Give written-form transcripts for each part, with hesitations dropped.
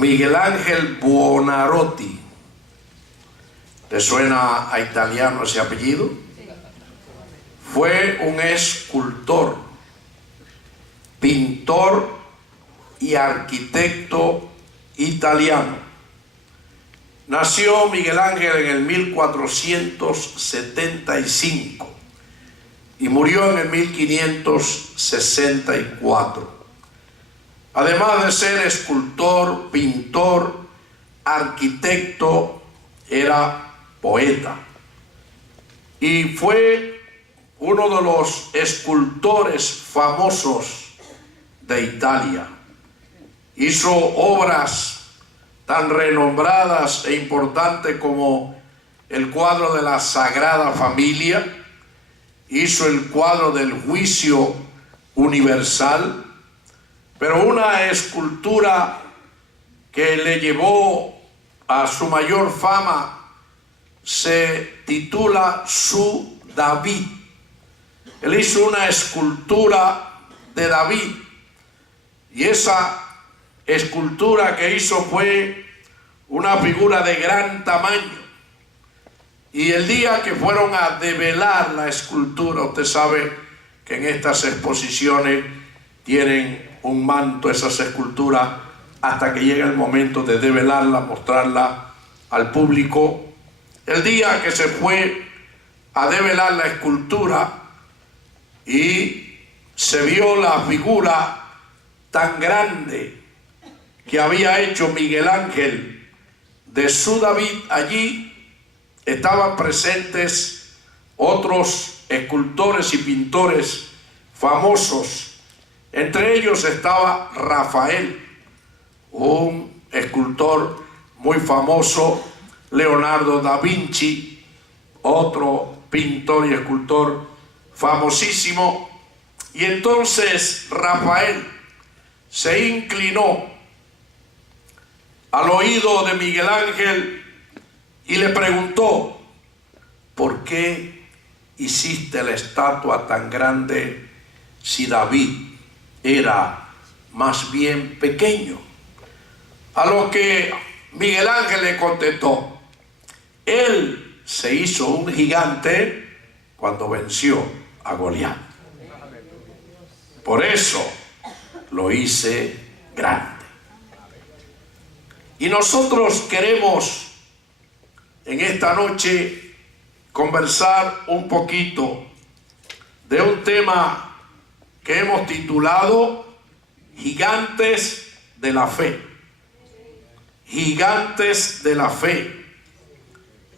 Miguel Ángel Buonarroti. ¿Te suena a italiano ese apellido? Fue un escultor, pintor y arquitecto italiano. Nació Miguel Ángel en el 1475 y murió en el 1564. Además de ser escultor, pintor, arquitecto, era poeta. Y fue uno de los escultores famosos de Italia. Hizo obras tan renombradas e importantes como el cuadro de la Sagrada Familia, hizo el cuadro del Juicio Universal, pero una escultura que le llevó a su mayor fama se titula Su David. Él hizo una escultura de David y esa escultura que hizo fue una figura de gran tamaño. Y el día que fueron a develar la escultura, usted sabe que en estas exposiciones tienen un manto esas esculturas hasta que llega el momento de develarla, mostrarla al público. El día que se fue a develar la escultura y se vio la figura tan grande que había hecho Miguel Ángel de su David, allí estaban presentes otros escultores y pintores famosos. Entre ellos estaba Rafael, un escultor muy famoso, Leonardo da Vinci, otro pintor y escultor famosísimo. Y entonces Rafael se inclinó al oído de Miguel Ángel y le preguntó: ¿por qué hiciste la estatua tan grande si David era más bien pequeño? A lo que Miguel Ángel le contestó: él se hizo un gigante cuando venció a Goliat. Por eso lo hice grande. Y nosotros queremos en esta noche conversar un poquito de un tema que hemos titulado Gigantes de la Fe. Gigantes de la Fe.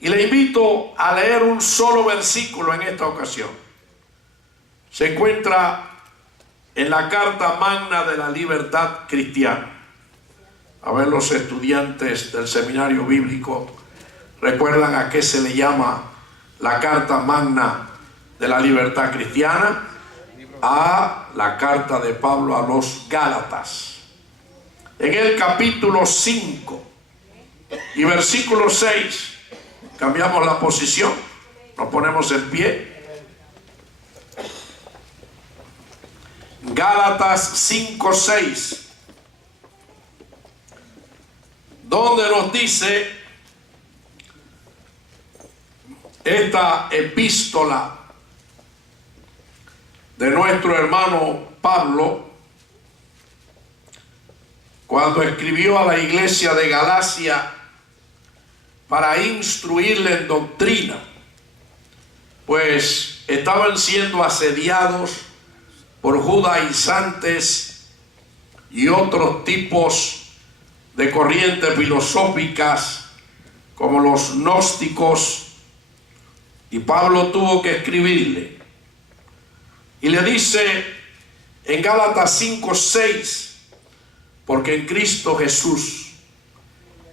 Y le invito a leer un solo versículo en esta ocasión. Se encuentra en la Carta Magna de la Libertad Cristiana. A ver, los estudiantes del seminario bíblico recuerdan a qué se le llama la Carta Magna de la Libertad Cristiana. A la carta de Pablo a los Gálatas. En el capítulo 5 y versículo 6, cambiamos la posición, nos ponemos en pie. Gálatas 5:6, donde nos dice esta epístola de nuestro hermano Pablo, cuando escribió a la iglesia de Galacia para instruirle en doctrina, pues estaban siendo asediados por judaizantes y otros tipos de corrientes filosóficas como los gnósticos, y Pablo tuvo que escribirle. Y le dice en Gálatas 5:6, porque en Cristo Jesús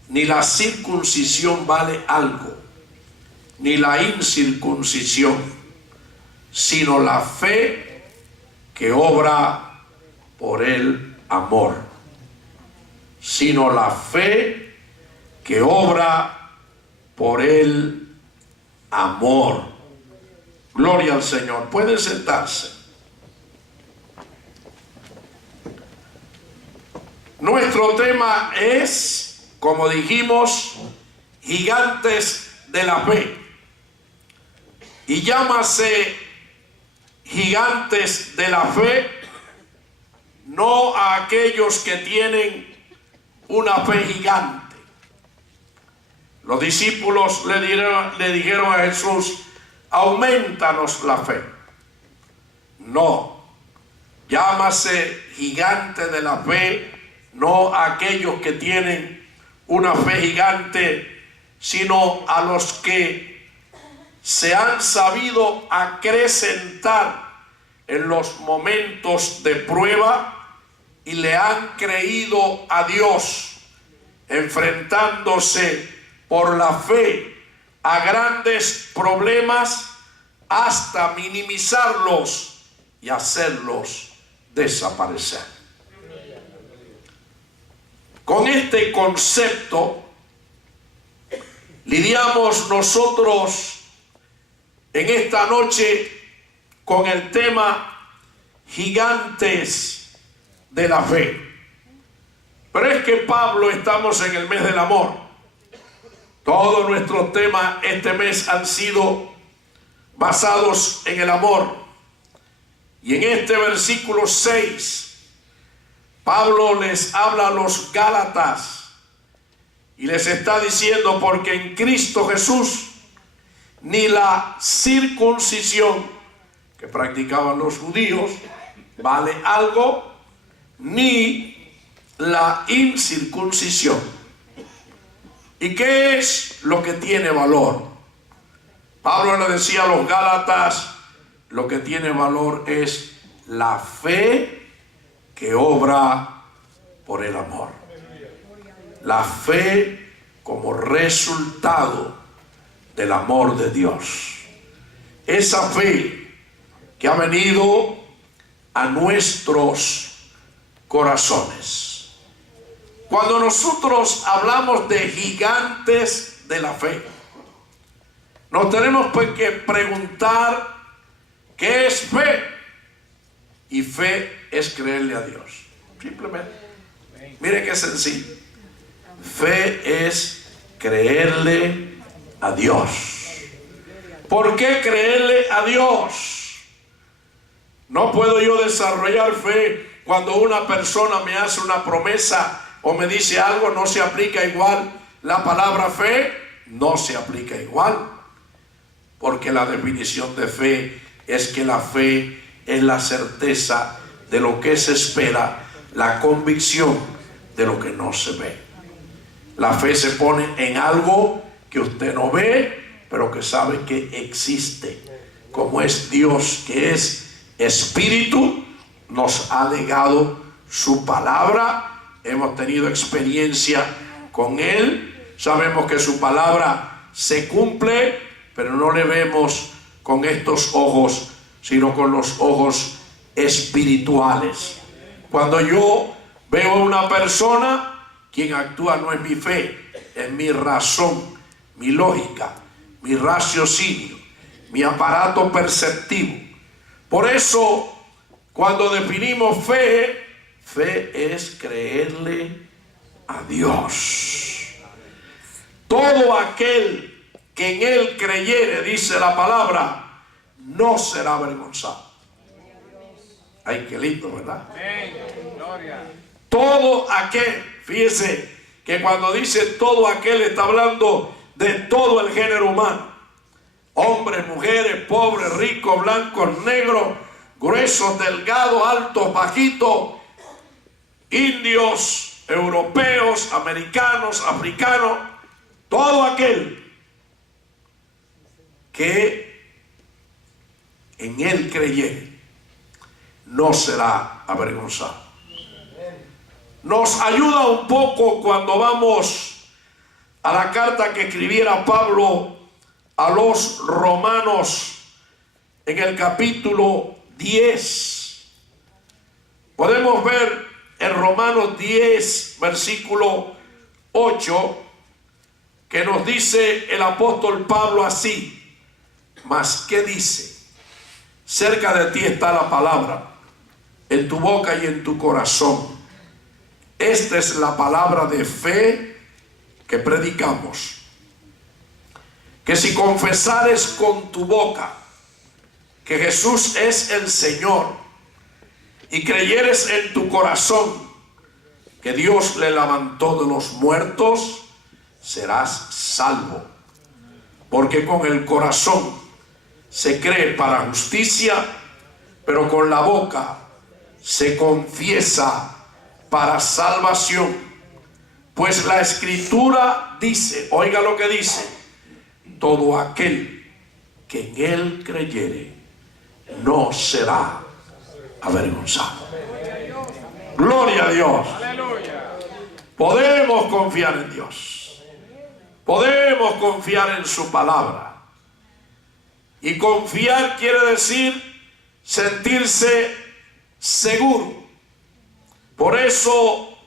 ni la circuncisión vale algo, ni la incircuncisión, sino la fe que obra por el amor. Sino la fe que obra por el amor. Gloria al Señor. Pueden sentarse. Nuestro tema es, como dijimos, gigantes de la fe. Y llámase gigantes de la fe no a aquellos que tienen una fe gigante. Los discípulos le dijeron a Jesús: aumentanos la fe. No, llámase gigante de la fe no a aquellos que tienen una fe gigante, sino a los que se han sabido acrecentar en los momentos de prueba y le han creído a Dios, enfrentándose por la fe a grandes problemas hasta minimizarlos y hacerlos desaparecer. Con este concepto lidiamos nosotros en esta noche con el tema gigantes de la fe. Pero es que Pablo, estamos en el mes del amor. Todos nuestros temas este mes han sido basados en el amor. Y en este versículo 6, Pablo les habla a los Gálatas y les está diciendo: porque en Cristo Jesús ni la circuncisión que practicaban los judíos vale algo, ni la incircuncisión. ¿Y qué es lo que tiene valor? Pablo le decía a los Gálatas: lo que tiene valor es la fe que obra por el amor. La fe como resultado del amor de Dios. Esa fe que ha venido a nuestros corazones. Cuando nosotros hablamos de gigantes de la fe, nos tenemos pues que preguntar ¿qué es fe? Y fe es creerle a Dios. Simplemente. Mire qué sencillo. Fe es creerle a Dios. ¿Por qué creerle a Dios? No puedo yo desarrollar fe cuando una persona me hace una promesa o me dice algo. No se aplica igual. La palabra fe no se aplica igual. Porque la definición de fe es que la fe es la certeza de lo que se espera, la convicción de lo que no se ve. La fe se pone en algo que usted no ve, pero que sabe que existe. Como es Dios, que es Espíritu, nos ha legado su palabra. Hemos tenido experiencia con Él. Sabemos que su palabra se cumple, pero no le vemos con estos ojos, sino con los ojos espirituales. Cuando yo veo a una persona, quien actúa no es mi fe, es mi razón, mi lógica, mi raciocinio, mi aparato perceptivo. Por eso, cuando definimos fe, fe es creerle a Dios. Todo aquel que en Él creyere, dice la palabra, no será avergonzado. Ay, qué lindo, ¿verdad? Todo aquel, fíjese que cuando dice todo aquel está hablando de todo el género humano. Hombres, mujeres, pobres, ricos, blancos, negros, gruesos, delgados, altos, bajitos, indios, europeos, americanos, africanos, todo aquel que en Él creyere no será avergonzado. Nos ayuda un poco cuando vamos a la carta que escribiera Pablo a los romanos en el capítulo 10. Podemos ver en Romanos 10, versículo 8, que nos dice el apóstol Pablo así: mas ¿qué dice? Cerca de ti está la palabra, en tu boca y en tu corazón. esta es la palabra de fe que predicamos. Que si confesares con tu boca que Jesús es el Señor y creyeres en tu corazón que Dios le levantó de los muertos, serás salvo. Porque con el corazón se cree para justicia, pero con la boca se confiesa para salvación. Pues la Escritura dice, oiga lo que dice: todo aquel que en él creyere no será avergonzado. Gloria a Dios. Podemos confiar en Dios. Podemos confiar en su palabra. Y confiar quiere decir sentirse seguro. Por eso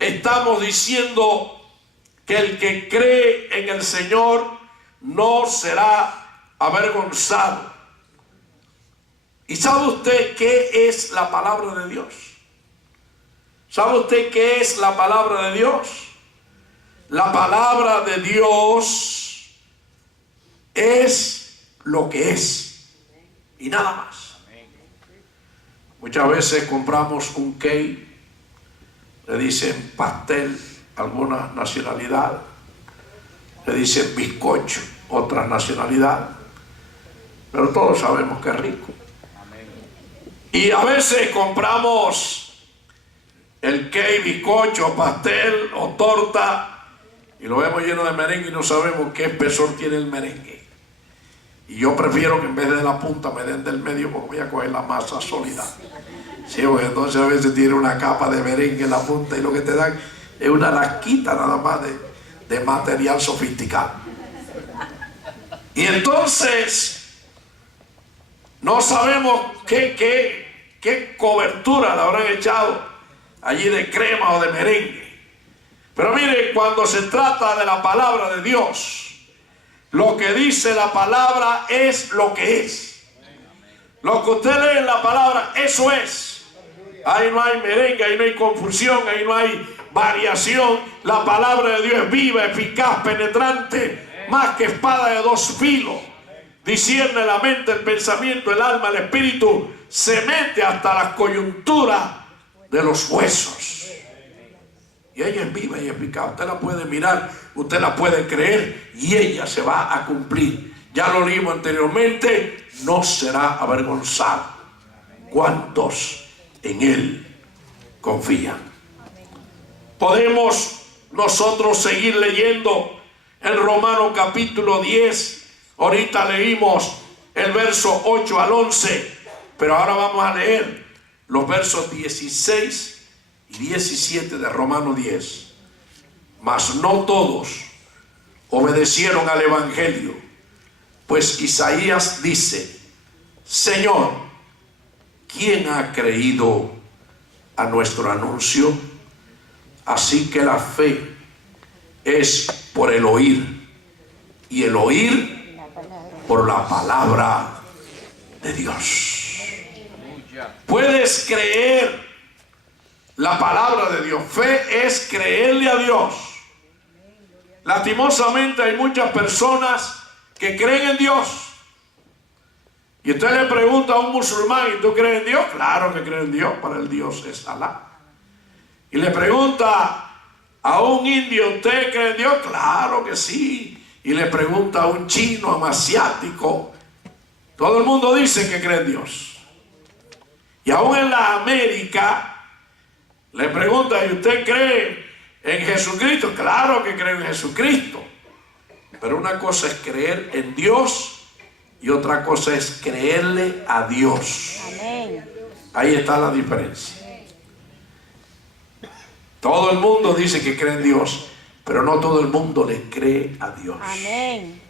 estamos diciendo que el que cree en el Señor no será avergonzado. ¿Y sabe usted qué es la palabra de Dios? ¿Sabe usted qué es la palabra de Dios? La palabra de Dios es lo que es y nada más. Muchas veces compramos un cake, le dicen pastel, alguna nacionalidad, le dicen bizcocho, otra nacionalidad, pero todos sabemos que es rico. Y a veces compramos el cake, bizcocho, pastel o torta y lo vemos lleno de merengue y no sabemos qué espesor tiene el merengue. Y yo prefiero que en vez de la punta me den del medio, porque voy a coger la masa sólida. Sí, porque entonces a veces tiene una capa de merengue en la punta y lo que te dan es una lasquita nada más de material sofisticado. Y entonces no sabemos qué cobertura le habrán echado allí de crema o de merengue. Pero mire, cuando se trata de la palabra de Dios, lo que dice la palabra es lo que es. Lo que usted lee en la palabra, eso es. Ahí no hay merengue, ahí no hay confusión, ahí no hay variación. La palabra de Dios es viva, eficaz, penetrante, más que espada de dos filos. Discierne la mente, el pensamiento, el alma, el espíritu. Se mete hasta las coyunturas de los huesos. Y ella es viva y eficaz. Usted la puede mirar, usted la puede creer y ella se va a cumplir. Ya lo leímos anteriormente, no será avergonzado. ¿Cuántos en él confían? Podemos nosotros seguir leyendo en Romanos capítulo 10. Ahorita leímos el verso 8 al 11, pero ahora vamos a leer los versos 16 y 17 de Romanos 10. Mas no todos obedecieron al evangelio, pues Isaías dice: Señor, ¿quién ha creído a nuestro anuncio? Así que la fe es por el oír, y el oír por la palabra de Dios. Puedes creer la palabra de Dios. Fe es creerle a Dios. Lastimosamente hay muchas personas que creen en Dios. Y usted le pregunta a un musulmán: ¿y tú crees en Dios? Claro que creo en Dios, para el Dios es Alá. Y le pregunta a un indio: ¿usted cree en Dios? Claro que sí. Y le pregunta a un chino, a un asiático, todo el mundo dice que cree en Dios. Y aún en la América le pregunta: ¿y usted cree en Jesucristo? Claro que creo en Jesucristo. Pero una cosa es creer en Dios y otra cosa es creerle a Dios. Amén. Ahí está la diferencia. Todo el mundo dice que cree en Dios, pero no todo el mundo le cree a Dios. Amén.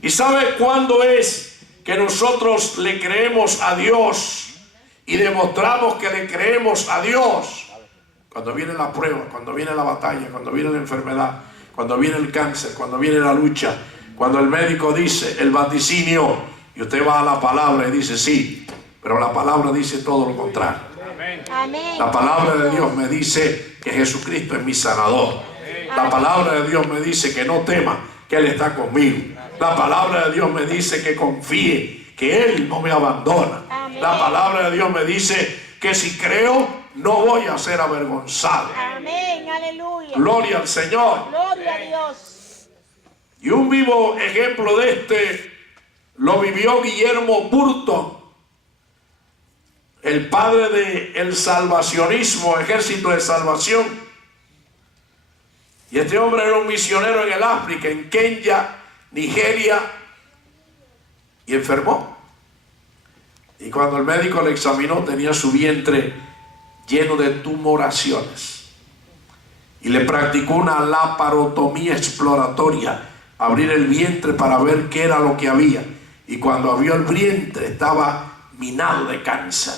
¿Y sabe cuándo es que nosotros le creemos a Dios y demostramos que le creemos a Dios? Cuando viene la prueba, cuando viene la batalla, cuando viene la enfermedad, cuando viene el cáncer, cuando viene la lucha, cuando el médico dice el vaticinio y usted va a la palabra y dice sí, pero la palabra dice todo lo contrario. Amén. La palabra de Dios me dice que Jesucristo es mi sanador. La palabra de Dios me dice que no tema, que Él está conmigo. La palabra de Dios me dice que confíe, que Él no me abandona. Amén. La palabra de Dios me dice que si creo, no voy a ser avergonzado. Amén. Aleluya. Gloria al Señor. Gloria a Dios. Y un vivo ejemplo de este lo vivió Guillermo Burton, el padre del salvacionismo, Ejército de Salvación. Y este hombre era un misionero en el África, en Kenia, Nigeria, y enfermó. Y cuando el médico le examinó, tenía su vientre lleno de tumoraciones. Y le practicó una laparotomía exploratoria, abrir el vientre para ver qué era lo que había. Y cuando abrió el vientre, estaba minado de cáncer.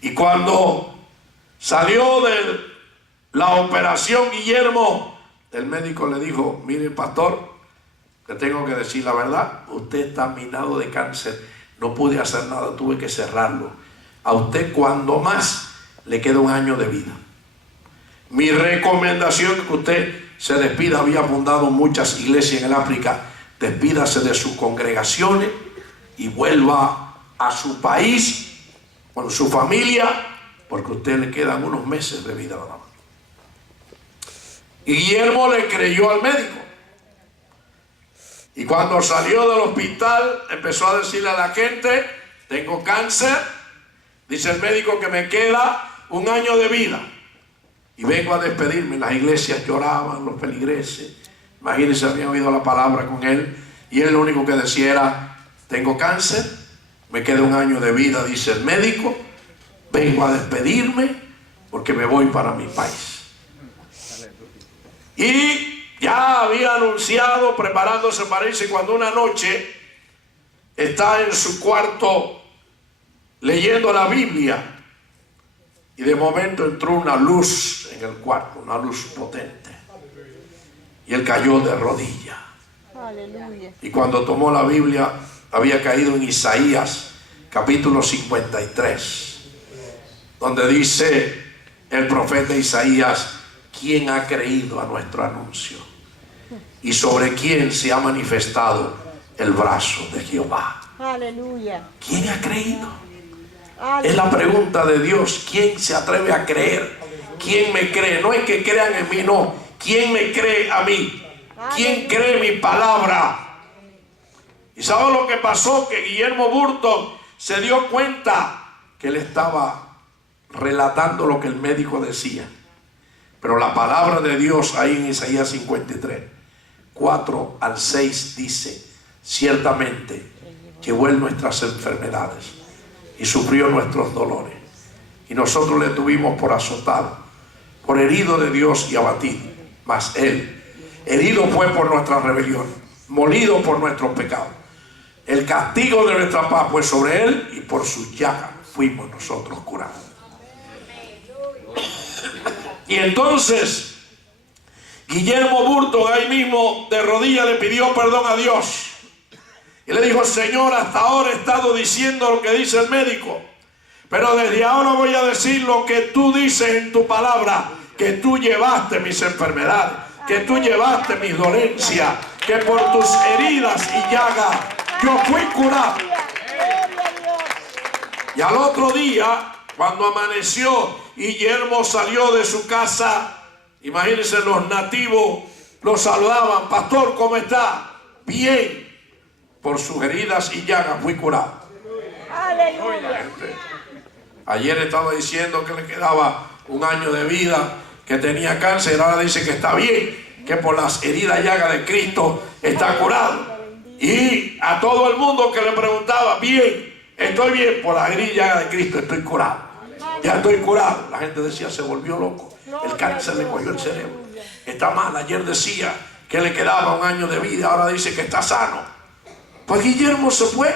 Y cuando salió de la operación Guillermo, el médico le dijo: mire, pastor, le tengo que decir la verdad, usted está minado de cáncer, no pude hacer nada, tuve que cerrarlo. A usted cuando más le queda 1 año de vida. Mi recomendación es que usted se despida. Había fundado muchas iglesias en el África. Despídase de sus congregaciones y vuelva a su país con su familia, porque a usted le quedan unos meses de vida nada más. Y Guillermo le creyó al médico. Y cuando salió del hospital, empezó a decirle a la gente: tengo cáncer, dice el médico que me queda 1 año de vida. Y vengo a despedirme. Las iglesias lloraban, los feligreses. Imagínense, habían oído la palabra con él. Y él lo único que decía era: tengo cáncer, me queda 1 año de vida, dice el médico. Vengo a despedirme porque me voy para mi país. Y ya había anunciado, preparándose para irse, cuando una noche está en su cuarto leyendo la Biblia. Y de momento entró una luz en el cuarto, una luz potente. Y él cayó de rodillas. Aleluya. Y cuando tomó la Biblia, había caído en Isaías, capítulo 53, donde dice el profeta Isaías: ¿quién ha creído a nuestro anuncio? Y sobre quién se ha manifestado el brazo de Jehová. Aleluya. ¿Quién ha creído? Aleluya. Es la pregunta de Dios. ¿Quién se atreve a creer? ¿Quién me cree? No es que crean en mí, no. ¿Quién me cree a mí? ¿Quién cree mi palabra? ¿Y sabe lo que pasó? Que Guillermo Burton se dio cuenta que él estaba relatando lo que el médico decía. Pero la palabra de Dios ahí en Isaías 53, 4 al 6 dice: ciertamente llevó él nuestras enfermedades y sufrió nuestros dolores, y nosotros le tuvimos por azotado, por herido de Dios y abatido. Mas él herido fue por nuestra rebelión, molido por nuestros pecados. El castigo de nuestra paz fue sobre él, y por sus llagas fuimos nosotros curados. Y entonces Guillermo Burton ahí mismo de rodillas le pidió perdón a Dios. Y le dijo: Señor, hasta ahora he estado diciendo lo que dice el médico, pero desde ahora voy a decir lo que tú dices en tu palabra, que tú llevaste mis enfermedades, que tú llevaste mis dolencias, que por tus heridas y llagas yo fui curado. Y al otro día, cuando amaneció, Guillermo salió de su casa. Imagínense, los nativos lo saludaban: pastor, ¿cómo está? Bien, por sus heridas y llagas fui curado. Aleluya. Ayer estaba diciendo que le quedaba 1 año de vida, que tenía cáncer. Ahora dice que está bien, que por las heridas y llagas de Cristo está curado. Y a todo el mundo que le preguntaba: bien, estoy bien, por las heridas y llagas de Cristo estoy curado. Ya estoy curado. La gente decía: se volvió loco, el cáncer le cogió el cerebro, está mal. Ayer decía que le quedaba 1 año de vida, ahora dice que está sano. Pues Guillermo se fue.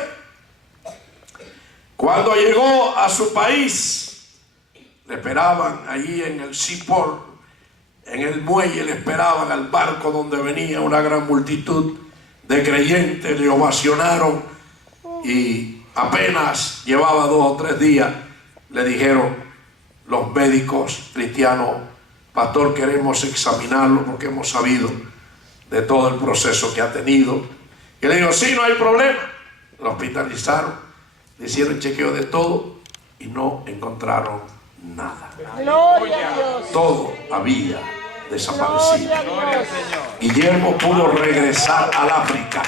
Cuando llegó a su país, le esperaban allí en el seaport, en el muelle, le esperaban al barco donde venía una gran multitud de creyentes. Le ovacionaron, y apenas llevaba 2 o 3 días le dijeron los médicos cristianos: pastor, queremos examinarlo porque hemos sabido de todo el proceso que ha tenido. Y le digo: sí, no hay problema. Lo hospitalizaron, le hicieron chequeo de todo y no encontraron nada. Gloria a Dios. Todo había desaparecido. Gloria a Dios. Guillermo pudo regresar al África.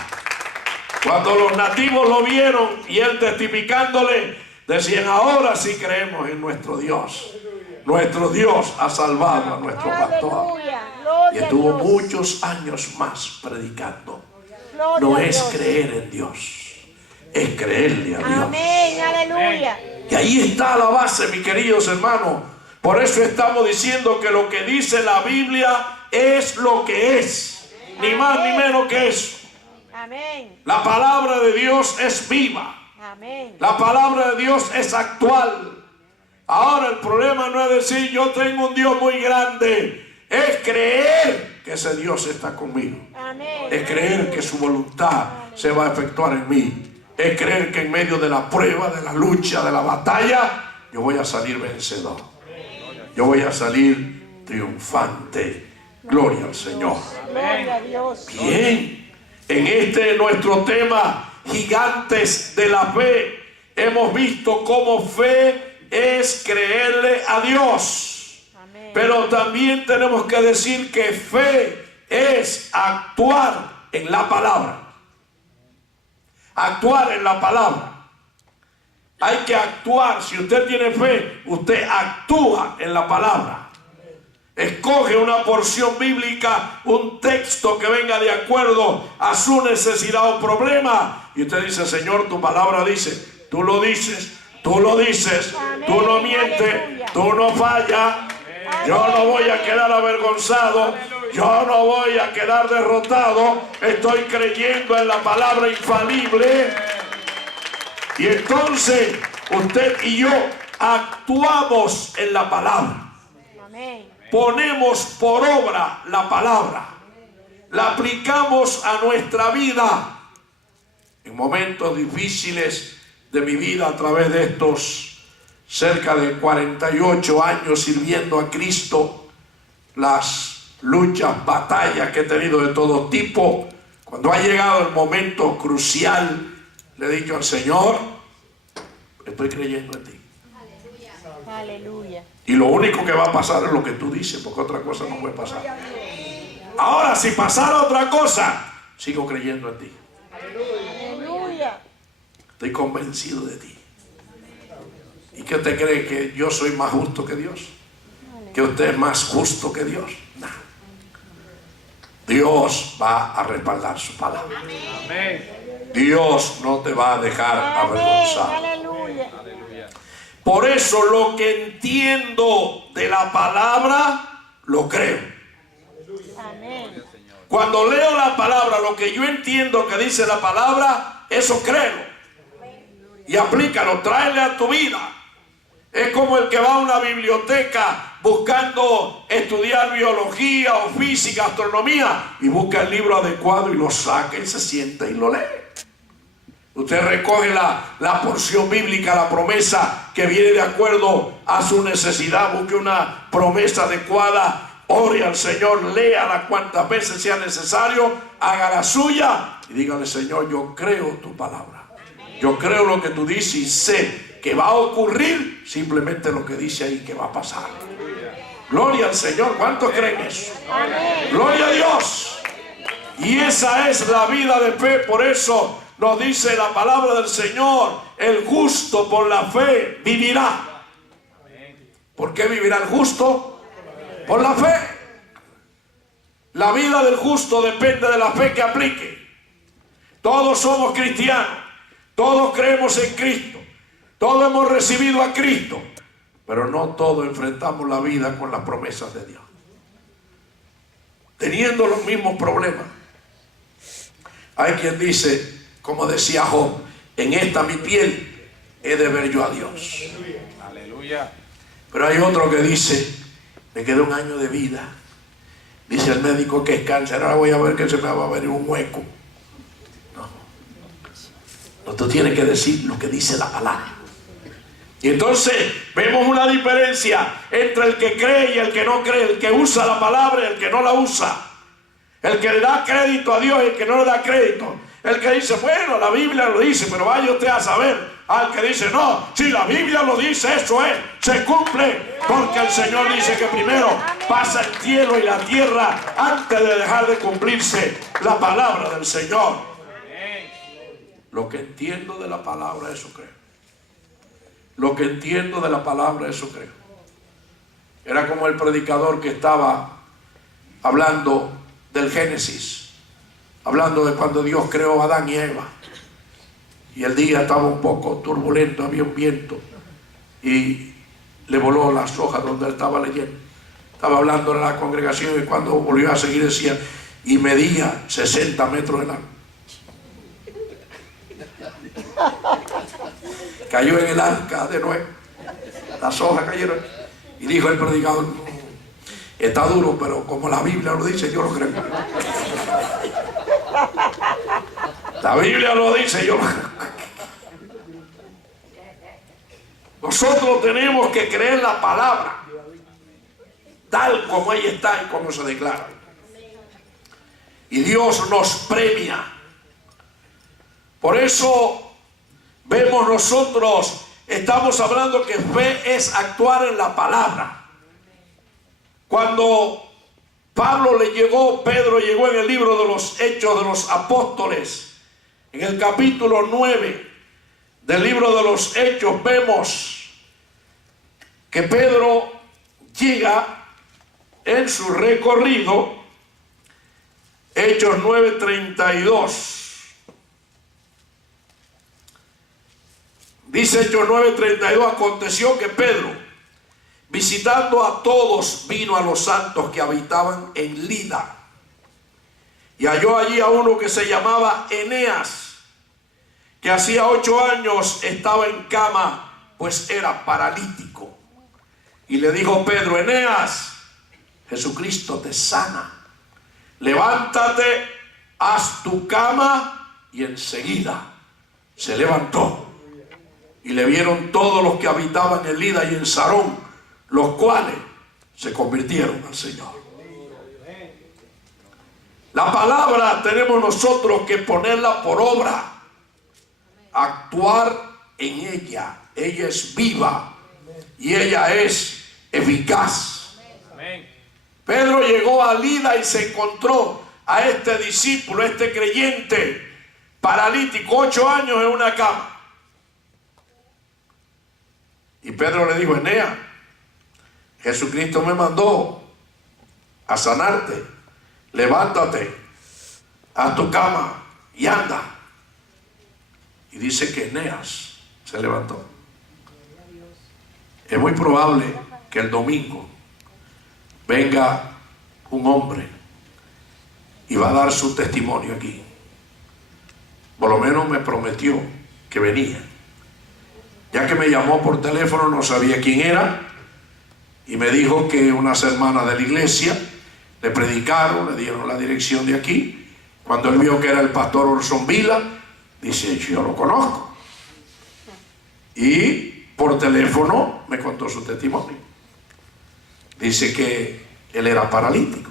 Cuando los nativos lo vieron y él testificándole, decían: ahora sí creemos en nuestro Dios. Nuestro Dios ha salvado a nuestro pastor. Aleluya. Y Gloria a estuvo Dios. muchos años más predicando. Gloria No a es Dios. creer en Dios, es creerle a Dios. Amén. Aleluya. Y ahí está la base, mis queridos hermanos. Por eso estamos diciendo que lo que dice la Biblia es lo que es, ni más ni menos que eso. Amén. La palabra de Dios es viva. Amén. La palabra de Dios es actual. Ahora el problema no es decir yo tengo un Dios muy grande, es creer que ese Dios está conmigo. Amén. Es creer que su voluntad se va a efectuar en mí. Es creer que en medio de la prueba, de la lucha, de la batalla, yo voy a salir vencedor. Yo voy a salir triunfante. Gloria al Señor. Gloria a Dios. Bien, en este nuestro tema, gigantes de la fe, hemos visto cómo fe es creerle a Dios. Amén. Pero también tenemos que decir que fe es actuar en la palabra. Actuar en la palabra. Hay que actuar. Si usted tiene fe, usted actúa en la palabra. Escoge una porción bíblica, un texto que venga de acuerdo a su necesidad o problema. Y usted dice: Señor, tu palabra dice. Tú lo dices, tú lo dices. Amén. Tú no mientes, Aleluya. tú no fallas. Yo no voy a quedar avergonzado. Yo no voy a quedar derrotado. Estoy creyendo en la palabra infalible. Y entonces usted y yo actuamos en la palabra. Amén. Ponemos por obra la palabra. La aplicamos a nuestra vida. En momentos difíciles de mi vida, a través de estos cerca de 48 años sirviendo a Cristo, las luchas, batallas que he tenido de todo tipo, cuando ha llegado el momento crucial, le he dicho al Señor: estoy creyendo en ti. Aleluya. Y lo único que va a pasar es lo que tú dices, porque otra cosa no puede pasar. Ahora, si pasara otra cosa, sigo creyendo en ti. Aleluya. Estoy convencido de ti. ¿Y qué usted cree? ¿Que yo soy más justo que Dios? ¿Que usted es más justo que Dios? No. Dios va a respaldar su palabra. Dios no te va a dejar Amén. avergonzado. Aleluya. Por eso lo que entiendo de la palabra, lo creo. Amén. Cuando leo la palabra, lo que yo entiendo que dice la palabra, eso creo. Y aplícalo, tráele a tu vida. Es como el que va a una biblioteca buscando estudiar biología o física, astronomía, y busca el libro adecuado y lo saca y se sienta y lo lee. Usted recoge la porción bíblica, la promesa que viene de acuerdo a su necesidad. Busque una promesa adecuada, ore al Señor, léala cuantas veces sea necesario, haga la suya y dígale: Señor, yo creo tu palabra. Yo creo lo que tú dices y sé que va a ocurrir simplemente lo que dice ahí que va a pasar. Gloria al Señor. ¿Cuántos creen eso? Amén. Gloria a Dios. Y esa es la vida de fe. Por eso nos dice la palabra del Señor: el justo por la fe vivirá. ¿Por qué vivirá el justo? Por la fe. La vida del justo depende de la fe que aplique. Todos somos cristianos, todos creemos en Cristo, todos hemos recibido a Cristo, pero no todos enfrentamos la vida con las promesas de Dios, teniendo los mismos problemas. Hay quien dice, como decía Job: en esta mi piel he de ver yo a Dios. Aleluya. Pero hay otro que dice: me queda un año de vida, dice el médico que es cáncer, ahora voy a ver que se me va a abrir un hueco. No, tú tienes que decir lo que dice la palabra. Y entonces vemos una diferencia entre el que cree y el que no cree, el que usa la palabra y el que no la usa, el que le da crédito a Dios y el que no le da crédito, el que dice, bueno, la Biblia lo dice, pero vaya usted a saber, al que dice, no, si la Biblia lo dice, eso es, se cumple, porque el Señor dice que primero pasa el cielo y la tierra antes de dejar de cumplirse la palabra del Señor. Lo que entiendo de la palabra, eso creo. Lo que entiendo de la palabra, eso creo. Era como el predicador que estaba hablando del Génesis, hablando de cuando Dios creó a Adán y Eva. Y el día estaba un poco turbulento, había un viento y le voló las hojas donde él estaba leyendo. Estaba hablando a la congregación y cuando volvió a seguir decía, y medía 60 metros de largo. Cayó en el arca de Noé, las hojas cayeron y dijo el predicador, está duro, pero como la Biblia lo dice, yo lo creo. La Biblia lo dice, yo lo creo. Nosotros tenemos que creer la palabra tal como ella está y como se declara. Y Dios nos premia. Por eso vemos nosotros, estamos hablando que fe es actuar en la palabra. Cuando Pedro llegó en el libro de los Hechos de los Apóstoles, en el capítulo 9 del libro de los Hechos, vemos que Pedro llega en su recorrido, Hechos 9:32. Dice Hechos 9:32, aconteció que Pedro, visitando a todos, vino a los santos que habitaban en Lida, y halló allí a uno que se llamaba Eneas, que hacía 8 años estaba en cama, pues era paralítico. Y le dijo Pedro, Eneas, Jesucristo te sana, levántate, haz tu cama, y enseguida se levantó. Y le vieron todos los que habitaban en Lida y en Sarón, los cuales se convirtieron al Señor. La palabra tenemos nosotros que ponerla por obra, actuar en ella. Ella es viva y ella es eficaz. Pedro llegó a Lida y se encontró a este discípulo, este creyente paralítico, 8 años en una cama. Y Pedro le dijo, Eneas, Jesucristo me mandó a sanarte, levántate, haz tu cama y anda. Y dice que Eneas se levantó. Es muy probable que el domingo venga un hombre y va a dar su testimonio aquí. Por lo menos me prometió que venía. Ya que me llamó por teléfono, no sabía quién era, y me dijo que unas hermanas de la iglesia le predicaron, le dieron la dirección de aquí. Cuando él vio que era el pastor Orson Vila, dice, yo lo conozco. Y por teléfono me contó su testimonio. Dice que él era paralítico,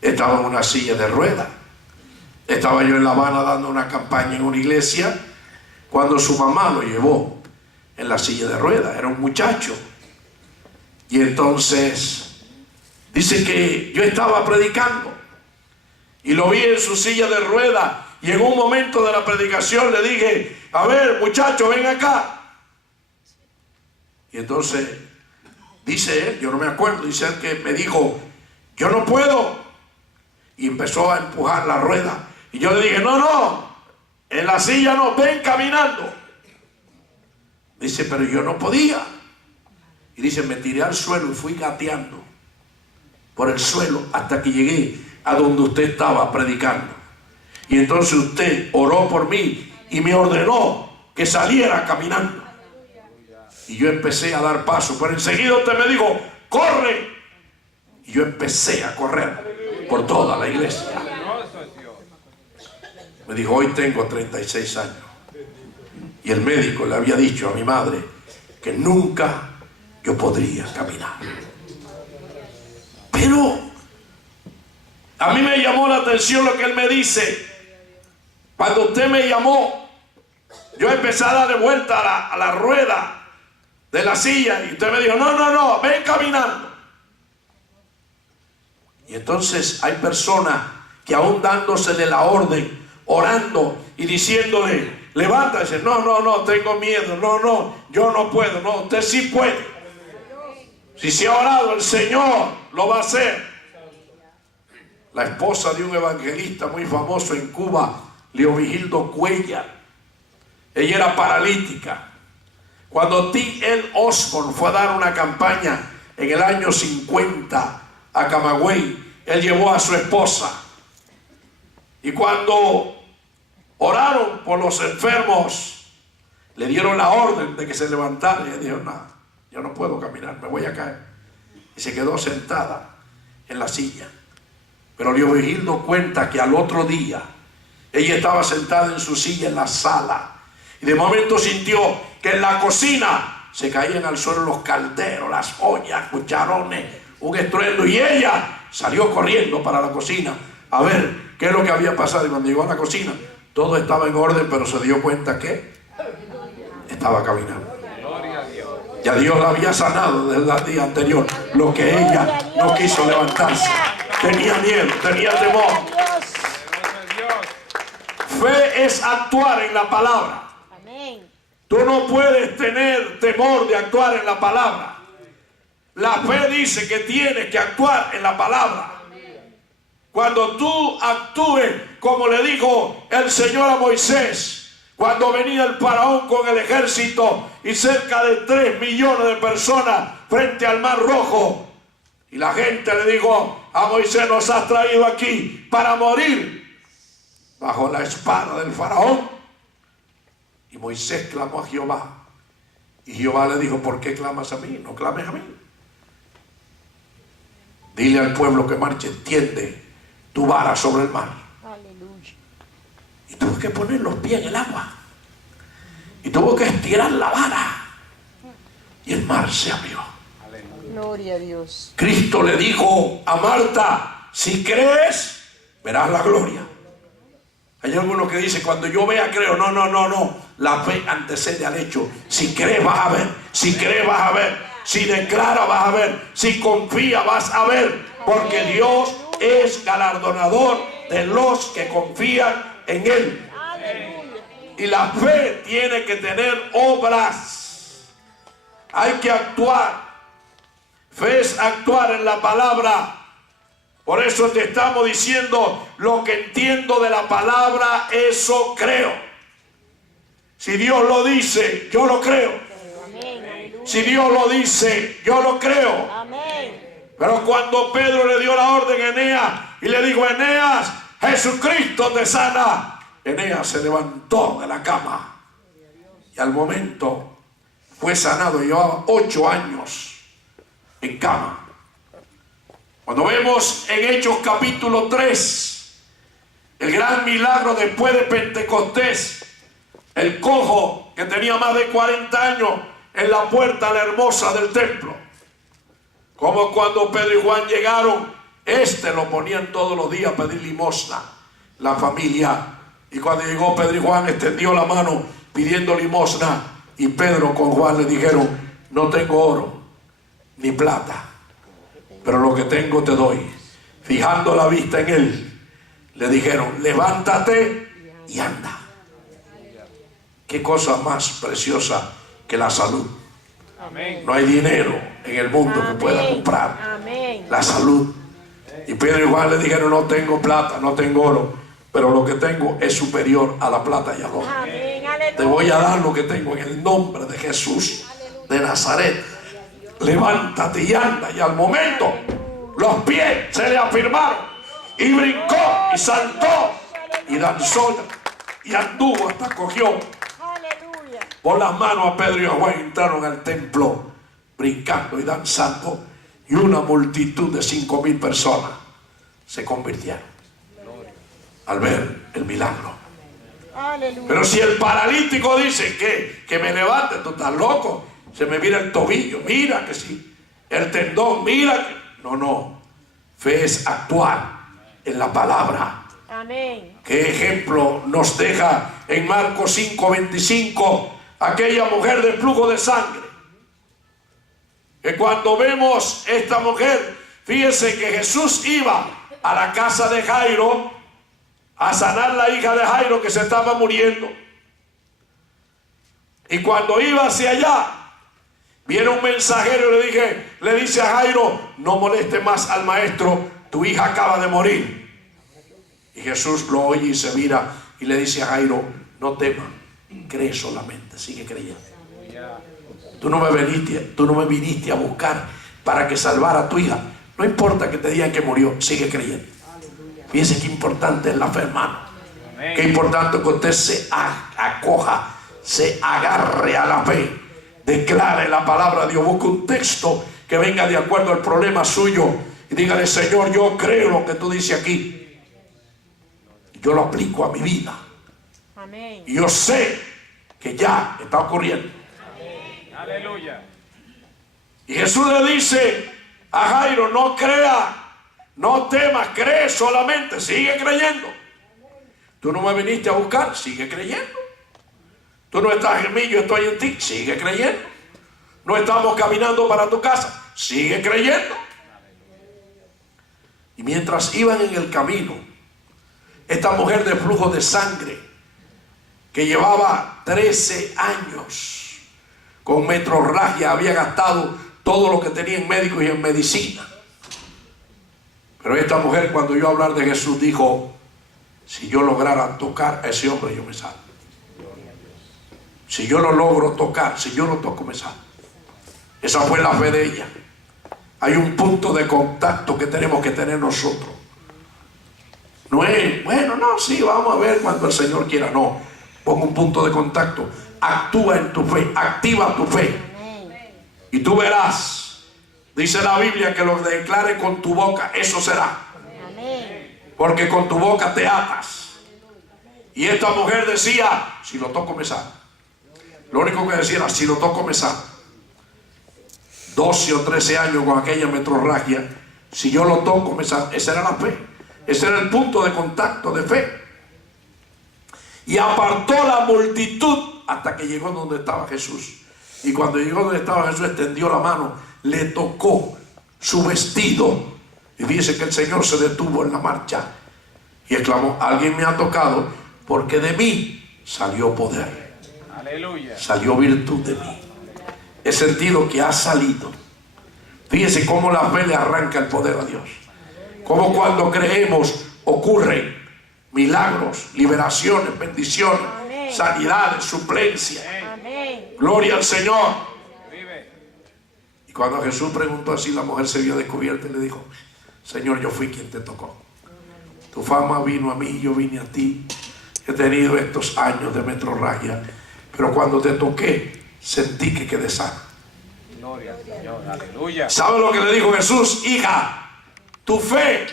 estaba en una silla de ruedas. Estaba yo en La Habana dando una campaña en una iglesia cuando su mamá lo llevó en la silla de ruedas. Era un muchacho. Y entonces dice que yo estaba predicando y lo vi en su silla de ruedas, y en un momento de la predicación le dije, a ver muchacho, ven acá. Y entonces dice él, yo no me acuerdo, dice él que me dijo, yo no puedo, y empezó a empujar la rueda. Y yo le dije, no, en la silla no, ven caminando. Dice, pero yo no podía. Y dice, me tiré al suelo y fui gateando por el suelo hasta que llegué a donde usted estaba predicando. Y entonces usted oró por mí y me ordenó que saliera caminando. Y yo empecé a dar paso, pero enseguida usted me dijo, corre. Y yo empecé a correr por toda la iglesia. Me dijo, hoy tengo 36 años. Y el médico le había dicho a mi madre que nunca yo podría caminar. Pero a mí me llamó la atención lo que él me dice. Cuando usted me llamó, yo empecé a darle vuelta a la rueda de la silla y usted me dijo, no, ven caminando. Y entonces hay personas que aún dándosele la orden, orando y diciéndole, levántase, no, tengo miedo, no, yo no puedo, no, usted sí puede. Si se ha orado, el Señor lo va a hacer. La esposa de un evangelista muy famoso en Cuba, Leovigildo Cuellar, ella era paralítica. Cuando T.L. Osborne fue a dar una campaña en el año 50 a Camagüey, él llevó a su esposa. Y cuando oraron por los enfermos, le dieron la orden de que se levantara. Y ella dijo, no, yo no puedo caminar, me voy a caer. Y se quedó sentada en la silla. Pero Leovigildo cuenta que al otro día, ella estaba sentada en su silla en la sala. Y de momento sintió que en la cocina se caían al suelo los calderos, las ollas, cucharones, un estruendo. Y ella salió corriendo para la cocina a ver qué es lo que había pasado. Y cuando llegó a la cocina, todo estaba en orden, pero se dio cuenta que estaba caminando. Ya Dios la había sanado desde el día anterior. Lo que ella no quiso levantarse. Tenía miedo, tenía temor. Fe es actuar en la palabra. Tú no puedes tener temor de actuar en la palabra. La fe dice que tienes que actuar en la palabra. Cuando tú actúes como le dijo el Señor a Moisés, cuando venía el faraón con el ejército y cerca de 3 millones de personas frente al Mar Rojo, y la gente le dijo a Moisés, nos has traído aquí para morir bajo la espada del faraón. Y Moisés clamó a Jehová. Y Jehová le dijo, ¿por qué clamas a mí? No clames a mí. Dile al pueblo que marche, tiende tu vara sobre el mar. Aleluya. Y tuvo que poner los pies en el agua. Y tuvo que estirar la vara. Y el mar se abrió. Gloria a Dios. Cristo le dijo a Marta, si crees, verás la gloria. Hay algunos que dicen, cuando yo vea, creo. No. La fe antecede al hecho. Si crees, vas a ver. Si crees, vas a ver. Si declaras, vas a ver. Si confías, vas a ver. Porque Dios es galardonador de los que confían en Él. Y la fe tiene que tener obras. Hay que actuar. Fe es actuar en la palabra. Por eso te estamos diciendo, lo que entiendo de la palabra, eso creo. Si Dios lo dice, yo lo creo. Si Dios lo dice, yo lo creo. Pero cuando Pedro le dio la orden a Eneas y le dijo, Eneas, Jesucristo te sana, Eneas se levantó de la cama y al momento fue sanado. Llevaba 8 años en cama. Cuando vemos en Hechos capítulo 3, el gran milagro después de Pentecostés, el cojo que tenía más de 40 años en la puerta la hermosa del templo, como cuando Pedro y Juan llegaron, lo ponían todos los días a pedir limosna, la familia, y cuando llegó Pedro y Juan extendió la mano pidiendo limosna, y Pedro con Juan le dijeron, no tengo oro ni plata, pero lo que tengo te doy. Fijando la vista en él, le dijeron, levántate y anda. Qué cosa más preciosa que la salud. Amén. No hay dinero en el mundo que pueda comprar la salud. Y Pedro y Juan le dijeron, no tengo plata, no tengo oro, pero lo que tengo es superior a la plata y al oro. Te voy a dar lo que tengo en el nombre de Jesús de Nazaret. Levántate y anda. Y al momento los pies se le afirmaron y brincó y saltó y danzó y anduvo hasta cogió por las manos a Pedro y a Juan. Entraron al templo brincando y danzando, y una multitud de 5,000 personas se convirtieron al ver el milagro. Pero si el paralítico dice que me levante, tú estás loco. Se me mira el tobillo, mira que sí. El tendón, mira que... No. Fe es actuar en la palabra. Amén. ¿Qué ejemplo nos deja en Marcos 5:25 aquella mujer de flujo de sangre? Que cuando vemos esta mujer, fíjense que Jesús iba a la casa de Jairo a sanar la hija de Jairo que se estaba muriendo. Y cuando iba hacia allá, viene un mensajero y le dice a Jairo: no moleste más al maestro, tu hija acaba de morir. Y Jesús lo oye y se mira y le dice a Jairo: no temas, cree solamente, sigue creyendo. Tú no me viniste a buscar para que salvara a tu hija. No importa que te digan que murió, sigue creyendo. Fíjense qué importante es la fe, hermano. Qué importante que usted se acoja, se agarre a la fe, declare la palabra de Dios, busque un texto que venga de acuerdo al problema suyo y dígale: Señor, yo creo lo que tú dices aquí, yo lo aplico a mi vida. Amén. Y yo sé que ya está ocurriendo. Amén. Aleluya. Y Jesús le dice a Jairo: no crea, no temas, cree solamente, sigue creyendo. Tú no me viniste a buscar, sigue creyendo. Tú no estás en mí, yo estoy en ti, sigue creyendo. No estamos caminando para tu casa, sigue creyendo. Y mientras iban en el camino, esta mujer de flujo de sangre, que llevaba 13 años con metrorragia, había gastado todo lo que tenía en médicos y en medicina. Pero esta mujer, cuando oyó hablar de Jesús, dijo: si yo lograra tocar a ese hombre, yo me salvo. Si yo lo logro tocar, si yo lo toco, me salvo. Esa fue la fe de ella. Hay un punto de contacto que tenemos que tener nosotros. No es, bueno, no, sí, vamos a ver cuando el Señor quiera. No, ponga un punto de contacto. Actúa en tu fe, activa tu fe. Y tú verás, dice la Biblia, que lo declare con tu boca, eso será. Porque con tu boca te atas. Y esta mujer decía: si lo toco me salvo. Lo único que decía era: si lo toco me salvo. 12 o 13 años con aquella metrorragia, si yo lo toco me salvo. Esa era la fe. Ese era el punto de contacto de fe. Y apartó la multitud hasta que llegó donde estaba Jesús. Y cuando llegó donde estaba Jesús, extendió la mano, le tocó su vestido. Y dice que el Señor se detuvo en la marcha y exclamó: alguien me ha tocado, porque de mí salió poder. Aleluya. Salió virtud de mí. He sentido que ha salido. Fíjese cómo la fe le arranca el poder a Dios. Como cuando creemos ocurren milagros, liberaciones, bendiciones, amén, sanidades, suplencia. Amén. Gloria al Señor. Vive. Y cuando Jesús preguntó así, la mujer se vio descubierta y le dijo: Señor, yo fui quien te tocó. Tu fama vino a mí, yo vine a ti. He tenido estos años de metrorragia, pero cuando te toqué, sentí que quedé sano. Gloria al Señor. Aleluya. ¿Sabe lo que le dijo Jesús? Hija, tu fe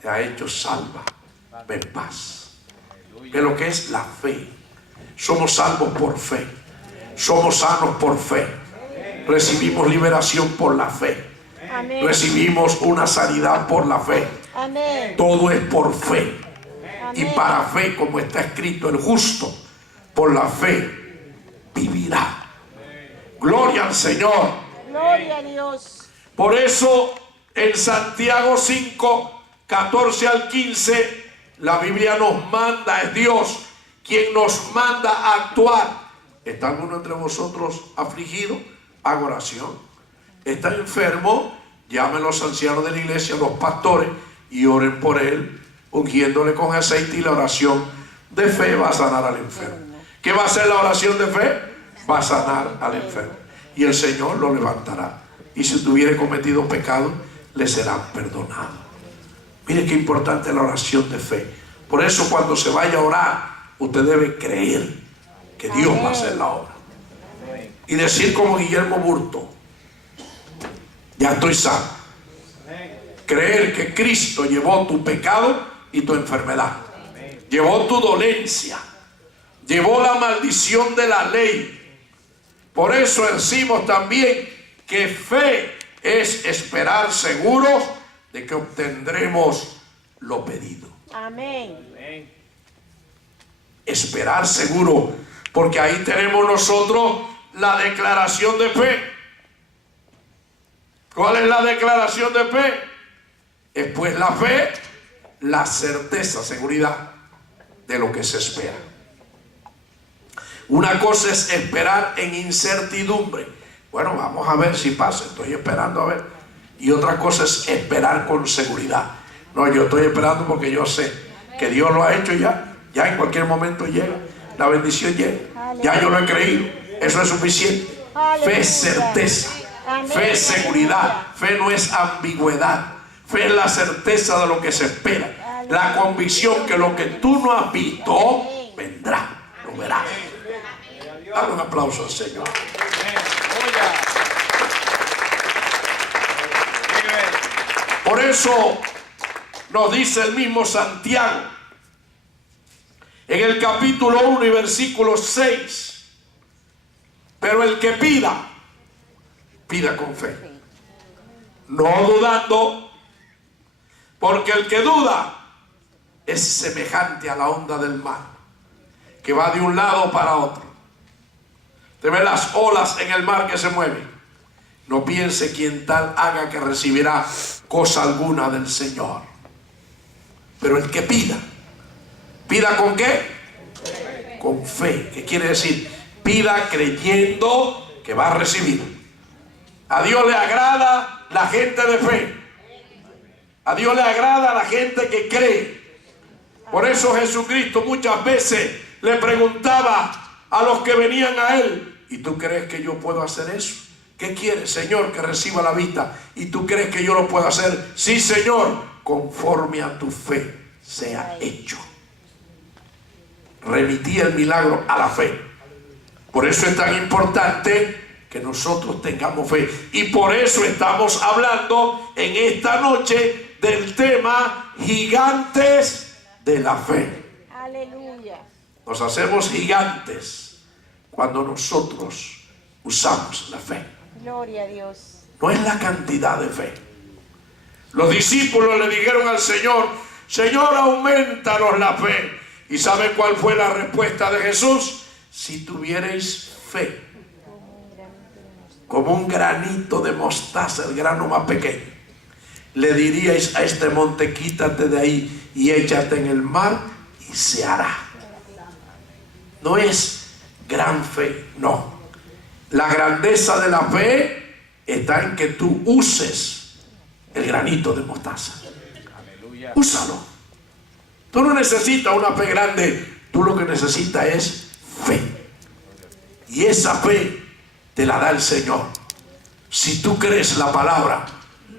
te ha hecho salva. Ven paz. Que lo que es la fe. Somos salvos por fe. Somos sanos por fe. Recibimos liberación por la fe. Amén. Recibimos una sanidad por la fe. Amén. Todo es por fe. Y Amén. para fe, como está escrito, el justo por la fe vivirá. Gloria al Señor. Gloria a Dios. Por eso en Santiago 5, 14 al 15, la Biblia nos manda, es Dios quien nos manda a actuar. ¿Está alguno entre vosotros afligido? Haga oración. ¿Está enfermo? Llame a los ancianos de la iglesia, a los pastores, y oren por él, ungiéndole con aceite, y la oración de fe va a sanar al enfermo. ¿Qué va a hacer la oración de fe? Va a sanar al enfermo. Y el Señor lo levantará. Y si tuviere cometido pecado, le serán perdonados. Mire qué importante es la oración de fe. Por eso cuando se vaya a orar, usted debe creer que Dios va a hacer la obra. Y decir como Guillermo Burto: ya estoy sano. Creer que Cristo llevó tu pecado y tu enfermedad. Llevó tu dolencia. Llevó la maldición de la ley. Por eso decimos también que fe es esperar seguros de que obtendremos lo pedido. Amén. Amén. Esperar seguro, porque ahí tenemos nosotros la declaración de fe. ¿Cuál es la declaración de fe? Es pues la fe, la certeza, seguridad de lo que se espera. Una cosa es esperar en incertidumbre. Bueno, vamos a ver si pasa, estoy esperando a ver. Y otra cosa es esperar con seguridad. No, yo estoy esperando porque yo sé que Dios lo ha hecho ya. Ya en cualquier momento llega, la bendición llega. Ya yo lo he creído, eso es suficiente. Fe es certeza, fe es seguridad, fe no es ambigüedad. Fe es la certeza de lo que se espera, la convicción que lo que tú no has visto vendrá, lo verás. Dale un aplauso al Señor. Aleluya. Vive. Por eso nos dice el mismo Santiago en el capítulo 1 y versículo 6: pero el que pida, pida con fe, no dudando, porque el que duda es semejante a la onda del mar, que va de un lado para otro. Te ve las olas en el mar que se mueven. No piense quien tal haga que recibirá cosa alguna del Señor. Pero el que pida, ¿pida con qué? Con fe. ¿Qué quiere decir? Pida creyendo que va a recibir. A Dios le agrada la gente de fe. A Dios le agrada la gente que cree. Por eso Jesucristo muchas veces le preguntaba a los que venían a Él: ¿y tú crees que yo puedo hacer eso? ¿Qué quieres, Señor? Que reciba la vista. ¿Y tú crees que yo lo puedo hacer? Sí, Señor, conforme a tu fe sea hecho. Remitía el milagro a la fe. Por eso es tan importante que nosotros tengamos fe. Y por eso estamos hablando en esta noche del tema gigantes de la fe. Aleluya. Nos hacemos gigantes cuando nosotros usamos la fe. Gloria a Dios. No es la cantidad de fe. Los discípulos le dijeron al Señor: Señor, aumentanos la fe. ¿Y sabe cuál fue la respuesta de Jesús? Si tuvierais fe como un granito de mostaza, el grano más pequeño, le diríais a este monte: quítate de ahí y échate en el mar, y se hará. No es gran fe, no. La grandeza de la fe está en que tú uses el granito de mostaza. Aleluya. Úsalo. Tú no necesitas una fe grande, tú lo que necesitas es fe. Y esa fe te la da el Señor. Si tú crees la palabra,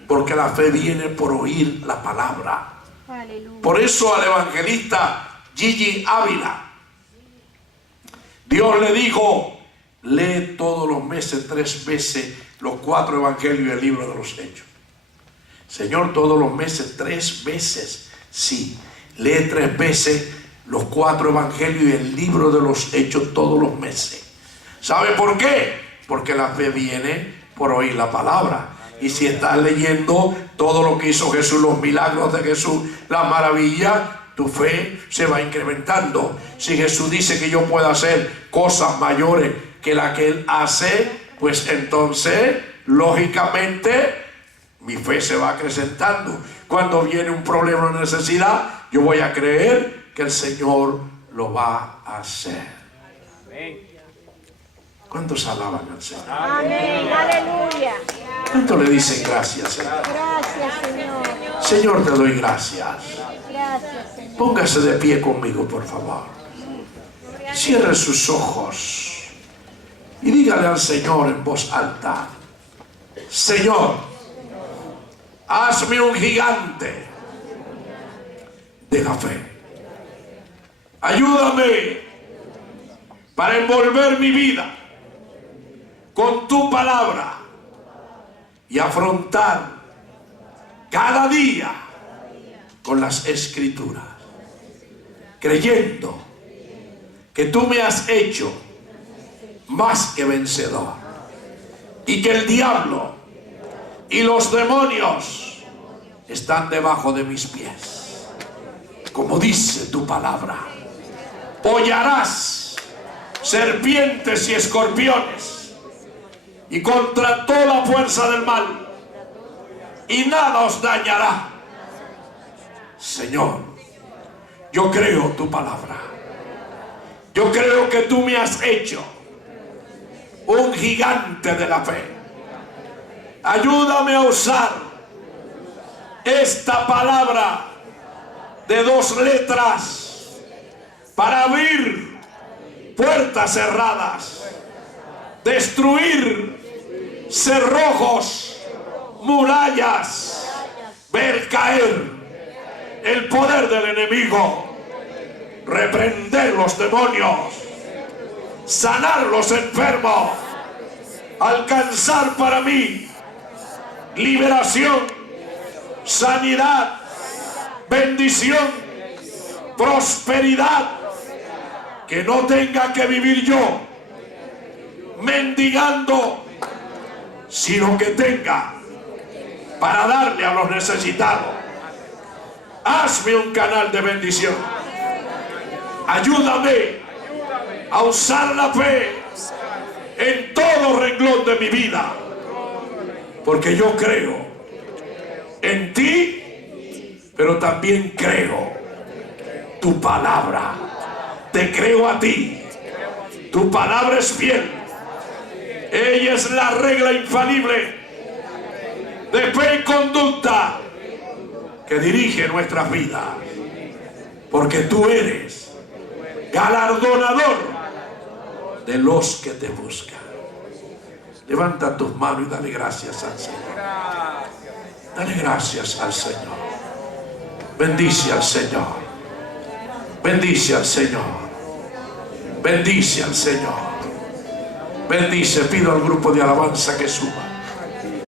porque la fe viene por oír la palabra. Aleluya. Por eso al evangelista Gigi Ávila, Dios le dijo: lee todos los meses 3 veces los 4 evangelios y el libro de los Hechos. Señor, todos los meses 3 veces. Sí, lee 3 veces los 4 evangelios y el libro de los Hechos todos los meses. ¿Sabe por qué? Porque la fe viene por oír la palabra. Y si estás leyendo todo lo que hizo Jesús, los milagros de Jesús, la maravilla, tu fe se va incrementando. Si Jesús dice que yo puedo hacer cosas mayores que las que Él hace, pues entonces, lógicamente, mi fe se va acrecentando. Cuando viene un problema o necesidad, yo voy a creer que el Señor lo va a hacer. Amén. ¿Cuántos alaban al Señor? Amén. Aleluya. ¿Cuántos le dicen gracias, Señor? Gracias, Señor. Señor, te doy gracias. Gracias, Señor. Póngase de pie conmigo, por favor. Cierre sus ojos y dígale al Señor en voz alta: Señor, hazme un gigante de la fe. Ayúdame para envolver mi vida con tu palabra y afrontar cada día con las Escrituras, creyendo que tú me has hecho más que vencedor. Y que el diablo y los demonios están debajo de mis pies. Como dice tu palabra, hollarás serpientes y escorpiones y contra toda fuerza del mal, y nada os dañará. Señor, yo creo tu palabra. Yo creo que tú me has hecho un gigante de la fe. Ayúdame a usar esta palabra de 2 letras para abrir puertas cerradas, destruir cerrojos, murallas, ver caer el poder del enemigo, reprender los demonios, sanar los enfermos, alcanzar para mí liberación, sanidad, bendición, prosperidad, que no tenga que vivir yo mendigando, sino que tenga para darle a los necesitados. Hazme un canal de bendición. Ayúdame a usar la fe en todo renglón de mi vida, porque yo creo en ti, pero también creo tu palabra. Te creo a ti. Tu palabra es fiel. Ella es la regla infalible de fe y conducta que dirige nuestras vidas, porque tú eres galardonador de los que te buscan. Levanta tus manos y dale gracias al Señor. Dale gracias al Señor. Bendice al Señor. Bendice al Señor. Bendice al Señor. Bendice. Pido al grupo de alabanza que suba.